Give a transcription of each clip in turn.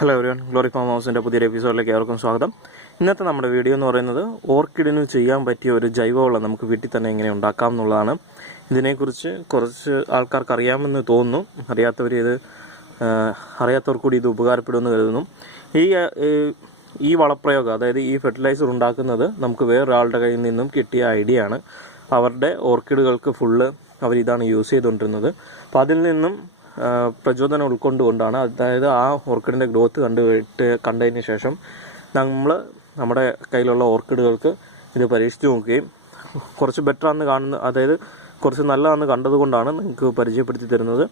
Hello everyone glory farm ഹൗസിന്റെ പുതിയൊരു എപ്പിസോഡിലേക്ക് ഏവർക്കും സ്വാഗതം. ഇന്നത്തെ നമ്മുടെ വീഡിയോ എന്ന് പറയുന്നത് ഓർക്കിഡിന് ചെയ്യാൻ പറ്റിയ ഒരു ജൈവവളം നമുക്ക് വീട്ടിൽ തന്നെ എങ്ങനെ ഉണ്ടാക്കാം എന്നുള്ളതാണ്. ഇതിനെക്കുറിച്ച് കുറച്ച് ആൾക്കാർക്ക് അറിയാമെന്ന് തോന്നുന്നു. അറിയാത്തവർ ഇത് അറിയാത്തവർ കൂടി ഇത് ഉപകാരപ്പെടുമെന്ന് കരുതുന്നു. ഈ ഈ വളപ്രയോഗം അതായത് ഈ ഫെർട്ടിലൈസർ ഉണ്ടാക്കുന്നത് നമുക്ക് വേറൊരാളുടെ കയ്യിൽ നിന്നും കിട്ടിയ ഐഡിയ ആണ്. അവരുടെ ഓർക്കിഡുകൾക്ക് ഫുള്ള് അവരിതാണ് യൂസ് ചെയ്തുകൊണ്ടിരുന്നത്. അപ്പോൾ അതിൽ നിന്നും പ്രചോദനം ഉൾക്കൊണ്ടുകൊണ്ടാണ്. അതായത് ആ ഓർക്കിഡിന്റെ ഗ്രോത്ത് കണ്ടുപോയിട്ട് കണ്ടതിന് ശേഷം നമ്മൾ നമ്മുടെ കയ്യിലുള്ള ഓർക്കിഡുകൾക്ക് ഇത് പരീക്ഷിച്ച് നോക്കുകയും കുറച്ച് ബെറ്റർ ആണെന്ന് കാണുന്ന അതായത് കുറച്ച് നല്ലതാണെന്ന് കണ്ടതുകൊണ്ടാണ് നിങ്ങൾക്ക് പരിചയപ്പെടുത്തി തരുന്നത്.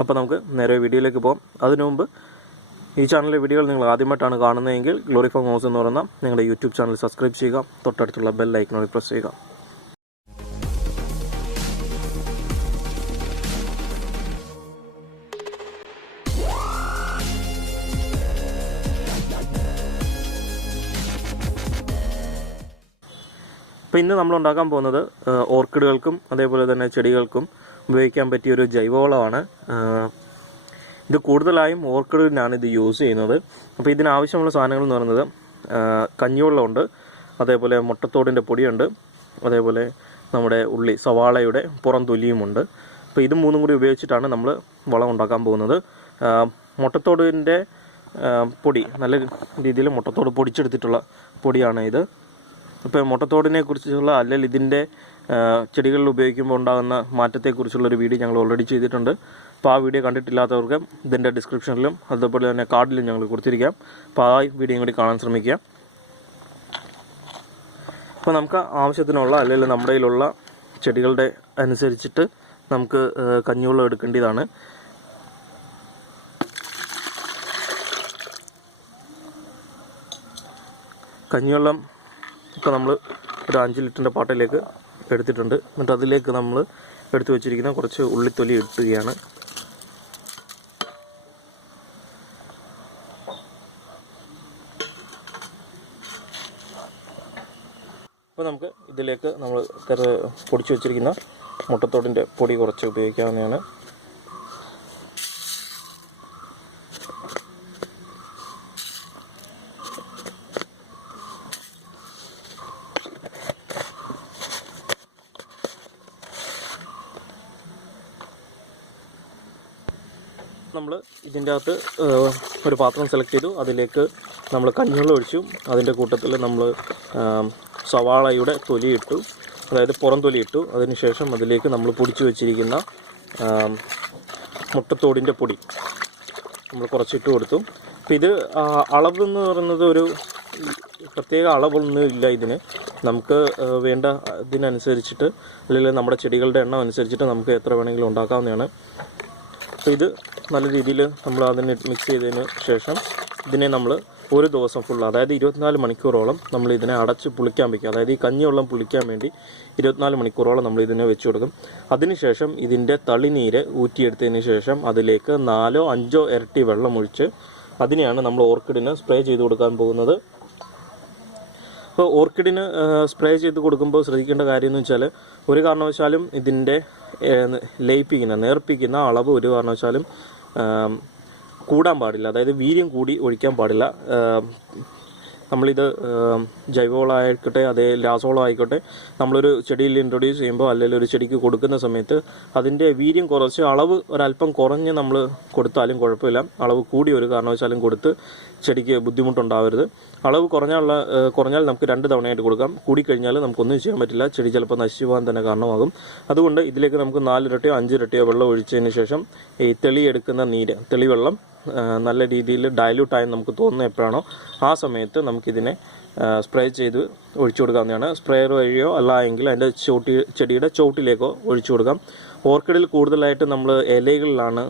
അപ്പോൾ നമുക്ക് നേരെ വീഡിയോയിലേക്ക് പോകാം. അതിനു മുമ്പ് ഈ ചാനലിലെ വീഡിയോകൾ നിങ്ങൾ ആദ്യമായിട്ടാണ് കാണുന്നതെങ്കിൽ ഗ്ലോറിഫോം ഹൗസ് എന്ന് പറയുന്ന നിങ്ങളുടെ യൂട്യൂബ് ചാനൽ സബ്സ്ക്രൈബ് ചെയ്യുക. തൊട്ടടുത്തുള്ള ബെൽ ഐക്കണോട് പ്രസ് ചെയ്യുക. അപ്പോൾ ഇന്ന് നമ്മൾ ഉണ്ടാക്കാൻ പോകുന്നത് ഓർക്കിഡുകൾക്കും അതേപോലെ തന്നെ ചെടികൾക്കും ഉപയോഗിക്കാൻ പറ്റിയ ഒരു ജൈവവളമാണ്. ഇത് കൂടുതലായും ഓർക്കിഡിനാണ് ഇത് യൂസ് ചെയ്യുന്നത്. അപ്പോൾ ഇതിനാവശ്യമുള്ള സാധനങ്ങൾ എന്ന് പറയുന്നത് കഞ്ഞിവെള്ളമുണ്ട് അതേപോലെ മുട്ടത്തോടിന്റെ പൊടിയുണ്ട് അതേപോലെ നമ്മുടെ ഉള്ളി സവാളയുടെ പുറം തൊലിയുമുണ്ട്. അപ്പോൾ ഇത് മൂന്നും കൂടി ഉപയോഗിച്ചിട്ടാണ് നമ്മൾ വളം ഉണ്ടാക്കാൻ പോകുന്നത്. മുട്ടത്തോടിന്റെ പൊടി നല്ല രീതിയിൽ മുട്ടത്തോട് പൊടിച്ചെടുത്തിട്ടുള്ള പൊടിയാണ് ഇത്. ഇപ്പോൾ മുട്ടത്തോടിനെ കുറിച്ചുള്ള അല്ലെങ്കിൽ ഇതിന്റെ ചെടികളിൽ ഉപയോഗിക്കുമ്പോൾ ഉണ്ടാകുന്ന മാറ്റത്തെക്കുറിച്ചുള്ള ഒരു വീഡിയോ ഞങ്ങൾ ഓൾറെഡി ചെയ്തിട്ടുണ്ട്. അപ്പോൾ ആ വീഡിയോ കണ്ടിട്ടില്ലാത്തവർക്ക് ഇതിന്റെ ഡിസ്ക്രിപ്ഷനിലും അതുപോലെ തന്നെ കാർഡിലും ഞങ്ങൾ കൊടുത്തിരിക്കാം. അപ്പോൾ ആ വീഡിയോ കൂടി കാണാൻ ശ്രമിക്കുക. അപ്പോൾ നമുക്ക് ആവശ്യത്തിനുള്ള അല്ലെങ്കിൽ നമ്മുടെ കയ്യിലുള്ള ചെടികളുടെ അനുസരിച്ചിട്ട് നമുക്ക് കഞ്ഞിവെള്ളം എടുക്കേണ്ടതാണ്. കഞ്ഞിവെള്ളം ഇപ്പോൾ നമ്മൾ ഒരു അഞ്ച് ലിറ്ററിന്റെ പാട്ടയിലേക്ക് എടുത്തിട്ടുണ്ട്. എന്നിട്ട് അതിലേക്ക് നമ്മൾ എടുത്തു വെച്ചിരിക്കുന്ന കുറച്ച് ഉള്ളിത്തൊലി ഇട്ടുകയാണ് അപ്പോൾ നമുക്ക് ഇതിലേക്ക് നമ്മൾ പൊടിച്ചു വെച്ചിരിക്കുന്ന മുട്ടത്തോടിന്റെ പൊടി കുറച്ച് ഉപയോഗിക്കാവുന്നതാണ്. നമ്മൾ ഇതിന്റെ അകത്ത് ഒരു പാത്രം സെലക്ട് ചെയ്തു. അതിലേക്ക് നമ്മൾ കഞ്ഞിവെള്ളം ഒഴിച്ചു. അതിന്റെ കൂട്ടത്തിൽ നമ്മൾ സവാളയുടെ തൊലി ഇട്ടു. അതായത് പുറം തൊലി ഇട്ടു. അതിനുശേഷം അതിലേക്ക് നമ്മൾ പൊടിച്ചു വെച്ചിരിക്കുന്ന മുട്ടത്തോടിന്റെ പൊടി നമ്മൾ കുറച്ചിട്ട് കൊടുത്തു. അപ്പോൾ ഇത് അളവ് എന്ന് പറയുന്നത് ഒരു പ്രത്യേക അളവൊന്നും ഇല്ല ഇതിന്. നമുക്ക് വേണ്ട ഇതിനനുസരിച്ചിട്ട് അല്ലെങ്കിൽ നമ്മുടെ ചെടികളുടെ എണ്ണം അനുസരിച്ചിട്ട് നമുക്ക് എത്ര വേണമെങ്കിലും ഉണ്ടാക്കാവുന്നതാണ്. അപ്പോൾ ഇത് നല്ല രീതിയിൽ നമ്മൾ അതിനെ മിക്സ് ചെയ്തതിന് ശേഷം ഇതിനെ നമ്മൾ ഒരു ദിവസം ഫുൾ അതായത് ഇരുപത്തിനാല് മണിക്കൂറോളം നമ്മൾ ഇതിനെ അടച്ച് പുളിക്കാൻ വയ്ക്കുക അതായത് ഈ കഞ്ഞിവെള്ളം പുളിക്കാൻ വേണ്ടി ഇരുപത്തിനാല് മണിക്കൂറോളം നമ്മൾ ഇതിനെ വെച്ച് കൊടുക്കും. അതിനുശേഷം ഇതിന്റെ തളിനീര് ഊറ്റിയെടുത്തതിന് ശേഷം അതിലേക്ക് നാലോ അഞ്ചോ ഇരട്ടി വെള്ളം ഒഴിച്ച് അതിനെയാണ് നമ്മൾ ഓർക്കിഡിന് സ്പ്രേ ചെയ്ത് കൊടുക്കാൻ പോകുന്നത്. അപ്പോൾ ഓർക്കിഡിന് സ്പ്രേ ചെയ്ത് കൊടുക്കുമ്പോൾ ശ്രദ്ധിക്കേണ്ട കാര്യം എന്ന് വെച്ചാൽ ഒരു കാരണവശാലും ഇതിന്റെ ലയിപ്പിക്കുന്ന നേർപ്പിക്കുന്ന അളവ് ഒരു കാരണവശാലും കൂടാൻ പാടില്ല. അതായത് വീര്യം കൂടി ഒഴിക്കാൻ പാടില്ല. നമ്മളിത് ജൈവവളമായിക്കോട്ടെ അതേ രാസവളമായിക്കോട്ടെ നമ്മളൊരു ചെടിയിൽ ഇൻട്രൊഡ്യൂസ് ചെയ്യുമ്പോൾ അല്ലെങ്കിൽ ഒരു ചെടിക്ക് കൊടുക്കുന്ന സമയത്ത് അതിന്റെ വീര്യം കുറച്ച് അളവ് ഒരല്പം കുറഞ്ഞ് നമ്മൾ കൊടുത്താലും കുഴപ്പമില്ല. അളവ് കൂടി ഒരു കാരണവശാലും കൊടുത്ത് ചെടിക്ക് ബുദ്ധിമുട്ടുണ്ടാവരുത്. അളവ് കുറഞ്ഞുള്ള കുറഞ്ഞാൽ നമുക്ക് രണ്ട് തവണയായിട്ട് കൊടുക്കാം. കൂടിക്കഴിഞ്ഞാൽ നമുക്കൊന്നും ചെയ്യാൻ പറ്റില്ല. ചെടി ചിലപ്പോൾ നശിച്ചു പോകാൻ തന്നെ കാരണമാകും. അതുകൊണ്ട് ഇതിലേക്ക് നമുക്ക് നാലിരട്ടിയോ അഞ്ചിരട്ടിയോ വെള്ളം ഒഴിച്ചതിന് ശേഷം ഈ തെളിയെടുക്കുന്ന നീര് തെളിവെള്ളം നല്ല രീതിയിൽ ഡയലൂട്ടായി നമുക്ക് തോന്നുന്ന എപ്പോഴാണോ ആ സമയത്ത് നമുക്കിതിനെ സ്പ്രേ ചെയ്ത് ഒഴിച്ചു കൊടുക്കാവുന്നതാണ്. സ്പ്രേയർ വഴിയോ അല്ല എങ്കിൽ അതിന്റെ ചോട്ടി ചെടിയുടെ ചോട്ടിലേക്കോ ഒഴിച്ചു കൊടുക്കാം. ഓർക്കിഡിൽ കൂടുതലായിട്ട് നമ്മൾ ഇലകളിലാണ്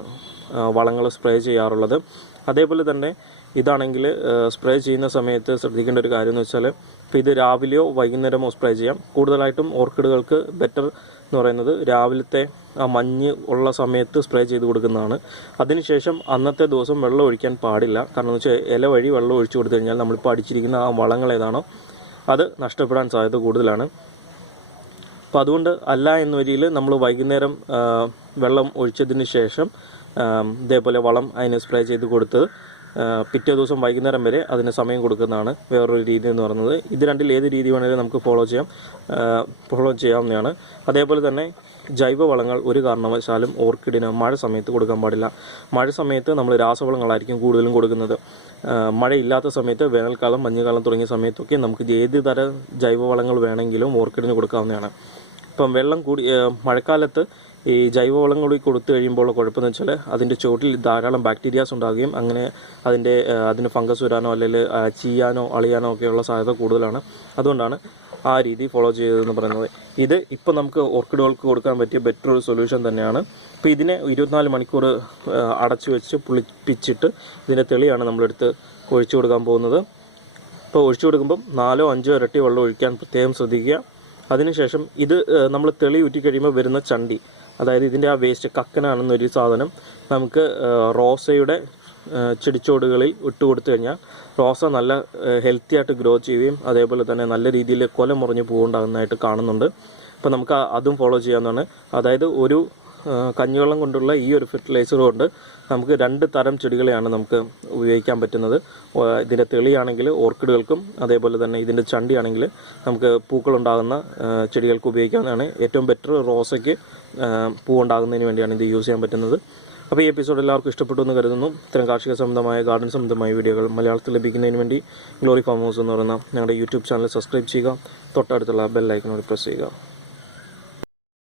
വളങ്ങൾ സ്പ്രേ ചെയ്യാറുള്ളത്. അതേപോലെ തന്നെ ഇതാണെങ്കിൽ സ്പ്രേ ചെയ്യുന്ന സമയത്ത് ശ്രദ്ധിക്കേണ്ട ഒരു കാര്യം എന്ന് വെച്ചാൽ ഇപ്പോൾ ഇത് രാവിലെയോ വൈകുന്നേരമോ സ്പ്രേ ചെയ്യാം. കൂടുതലായിട്ടും ഓർക്കിഡുകൾക്ക് ബെറ്റർ എന്ന് പറയുന്നത് രാവിലത്തെ ആ മഞ്ഞ് ഉള്ള സമയത്ത് സ്പ്രേ ചെയ്ത് കൊടുക്കുന്നതാണ്. അതിനുശേഷം അന്നത്തെ ദിവസം വെള്ളം ഒഴിക്കാൻ പാടില്ല. കാരണം എന്ന് വെച്ചാൽ ഇല വഴി വെള്ളം ഒഴിച്ചു കൊടുത്തു കഴിഞ്ഞാൽ നമ്മളിപ്പോൾ അടിച്ചിരിക്കുന്ന ആ വളങ്ങൾ ഏതാണോ അത് നഷ്ടപ്പെടാൻ സാധ്യത കൂടുതലാണ്. അപ്പോൾ അതുകൊണ്ട് അല്ല എന്ന വരിയിൽ നമ്മൾ വൈകുന്നേരം വെള്ളം ഒഴിച്ചതിന് ശേഷം ഇതേപോലെ വളം അതിന് സ്പ്രേ ചെയ്ത് കൊടുത്ത് ആ, പിറ്റേ ദിവസം വൈകുന്നേരം വരെ അതിന് സമയം കൊടുക്കുന്നതാണ് വേറൊരു രീതി എന്ന് പറയുന്നത്. ഇത് രണ്ടിൽ ഏത് രീതി വേണമെങ്കിലും നമുക്ക് ഫോളോ ചെയ്യാം. ഫോളോ ചെയ്യാവുന്നതാണ്. അതേപോലെ തന്നെ ജൈവ വളങ്ങൾ ഒരു കാരണവശാലും ഓർക്കിഡിന് മഴ സമയത്ത് കൊടുക്കാൻ പാടില്ല. മഴ സമയത്ത് നമ്മൾ രാസവളങ്ങളായിരിക്കും കൂടുതലും കൊടുക്കുന്നത്. മഴയില്ലാത്ത സമയത്ത് വേനൽക്കാലം മഞ്ഞുകാലം തുടങ്ങിയ സമയത്തൊക്കെ നമുക്ക് ഏത് തരം ജൈവവളങ്ങൾ വേണമെങ്കിലും ഓർക്കിഡിന് കൊടുക്കാവുന്നതാണ്. ഇപ്പം വെള്ളം കൂടി മഴക്കാലത്ത് ഈ ജൈവവളം കൂടി കൊടുത്തു കഴിയുമ്പോൾ കുഴപ്പമെന്ന് വെച്ചാൽ അതിന്റെ ചുവട്ടിൽ ധാരാളം ബാക്ടീരിയാസ് ഉണ്ടാകുകയും അങ്ങനെ അതിന്റെ അതിന് ഫംഗസ് വരാനോ അല്ലെങ്കിൽ ചീയാനോ അളിയാനോ ഒക്കെയുള്ള സാധ്യത കൂടുതലാണ്. അതുകൊണ്ടാണ് ആ രീതി ഫോളോ ചെയ്തതെന്ന് പറയുന്നത്. ഇത് ഇപ്പോൾ നമുക്ക് ഓർക്കിഡുകൾക്ക് കൊടുക്കാൻ പറ്റിയ ബെറ്റർ ഒരു സൊല്യൂഷൻ തന്നെയാണ്. അപ്പോൾ ഇതിനെ ഇരുപത്തിനാല് മണിക്കൂർ അടച്ചു വെച്ച് പുളിപ്പിച്ചിട്ട് ഇതിന്റെ തെളിയാണ് നമ്മളെടുത്ത് ഒഴിച്ചു കൊടുക്കാൻ പോകുന്നത്. ഇപ്പോൾ ഒഴിച്ചു കൊടുക്കുമ്പം നാലോ അഞ്ചോ ഇരട്ടി വെള്ളം ഒഴിക്കാൻ പ്രത്യേകം ശ്രദ്ധിക്കുക. അതിനുശേഷം ഇത് നമ്മൾ തെളി ഊറ്റി കഴിയുമ്പോൾ വരുന്ന ചണ്ടി അതായത് ഇതിന്റെ ആ വേസ്റ്റ് കക്കനാണെന്നൊരു സാധനം നമുക്ക് റോസയുടെ ചെടിച്ചോടുകളിൽ ഇട്ട് കൊടുത്തു കഴിഞ്ഞാൽ റോസ നല്ല ഹെൽത്തി ആയിട്ട് ഗ്രോ ചെയ്യുകയും അതേപോലെ തന്നെ നല്ല രീതിയിൽ കൊല മുറിഞ്ഞ് പൂവുണ്ടാകുന്നതായിട്ട് കാണുന്നുണ്ട്. അപ്പോൾ നമുക്ക് അതും ഫോളോ ചെയ്യാവുന്നതാണ്. അതായത് ഒരു കഞ്ഞിവെള്ളം കൊണ്ടുള്ള ഈ ഒരു ഫെർട്ടിലൈസർ കൊണ്ട് നമുക്ക് രണ്ട് തരം ചെടികളെയാണ് നമുക്ക് ഉപയോഗിക്കാൻ പറ്റുന്നത്. ഇതിന്റെ തെളിയാണെങ്കിൽ ഓർക്കിഡുകൾക്കും അതേപോലെ തന്നെ ഇതിന്റെ ചണ്ടിയാണെങ്കിൽ നമുക്ക് പൂക്കളുണ്ടാകുന്ന ചെടികൾക്ക് ഉപയോഗിക്കാവുന്നതാണ്. ഏറ്റവും ബെറ്റർ റോസയ്ക്ക് ആ, പൂവുണ്ടാകുന്നതിന് വേണ്ടിയാണ് ഇത് യൂസ് ചെയ്യാൻ പറ്റുന്നത്. അപ്പോൾ ഈ എപ്പിസോഡ് എല്ലാവർക്കും ഇഷ്ടപ്പെട്ടു എന്ന് കരുതുന്നു. ഇത്തരം കാർഷിക സംബന്ധമായ ഗാർഡൻ സംബന്ധമായ വീഡിയോകൾ മലയാളത്തിൽ ലഭിക്കുന്നതിന് വേണ്ടി ഗ്ലോറി ഫാം ഹൗസ് എന്ന് പറയുന്ന ഞങ്ങളുടെ യൂട്യൂബ് ചാനൽ സബ്സ്ക്രൈബ് ചെയ്യുക. തൊട്ടടുത്തുള്ള ബെല്ലൈക്കനോട് പ്രസ് ചെയ്യുക.